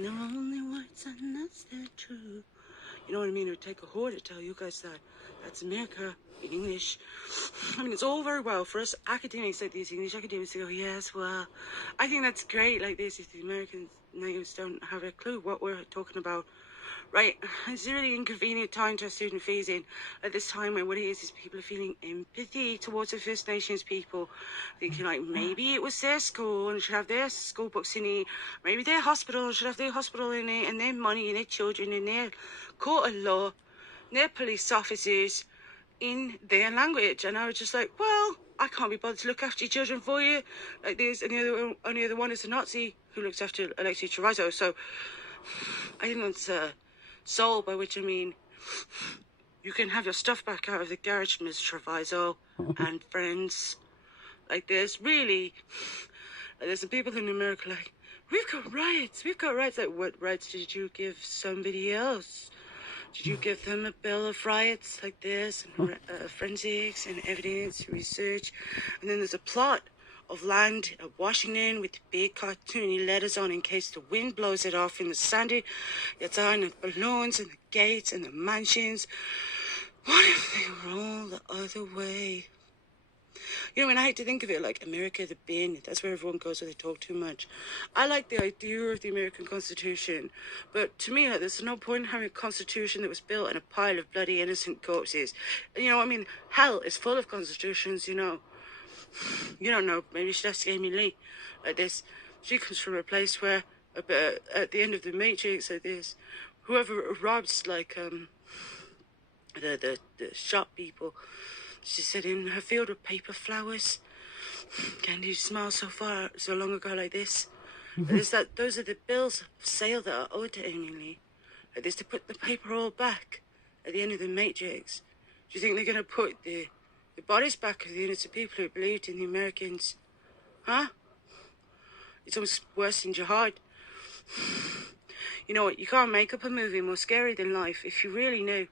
And the only words and that's the truth. You know what I mean? It would take a whore to tell you guys that. That's America in English. I mean, it's all very well for us academics, like these English academics, to go, yes, well, I think that's great, like this, if the American natives don't have a clue what we're talking about. Right, it's a really inconvenient time to have student fees in at this time when what it is people are feeling empathy towards the First Nations people, thinking like maybe it was their school and should have their school books in it, maybe their hospital should have their hospital in it, and their money and their children and their court of law, and their police officers in their language. And I was just like, well, I can't be bothered to look after your children for you. Like there's only other one is a Nazi who looks after Alexei Treviso. So I think that's soul, by which I mean you can have your stuff back out of the garage, Miss Treviso and friends. Like there's really, there's some people in America like, we've got rights. Like, what rights did you give somebody else? Did you give them a bill of rights like this, and forensics and evidence research? And then there's a plot of land at Washington with big cartoony letters on in case the wind blows it off in the sandy. It's on the balloons and the gates and the mansions. What if they roll the other way? You know, and I hate to think of it like America, the bin. That's where everyone goes when they talk too much. I like the idea of the American Constitution, but to me, like, there's no point in having a constitution that was built in a pile of bloody innocent corpses. And, you know, I mean, hell is full of constitutions, you know. You don't know, maybe you should ask Amy Lee. Like this, she comes from a place where, at the end of the Matrix, like this, whoever robs, like, the shop people, she said in her field of paper flowers, can you smile so long ago like this? Those are the bills of sale that are owed to Amy Lee. Like this, to put the paper all back at the end of the Matrix. Do you think they're going to put the bodies back of the innocent people who believed in the Americans? Huh? It's almost worse than jihad. You know what, you can't make up a movie more scary than life if you really knew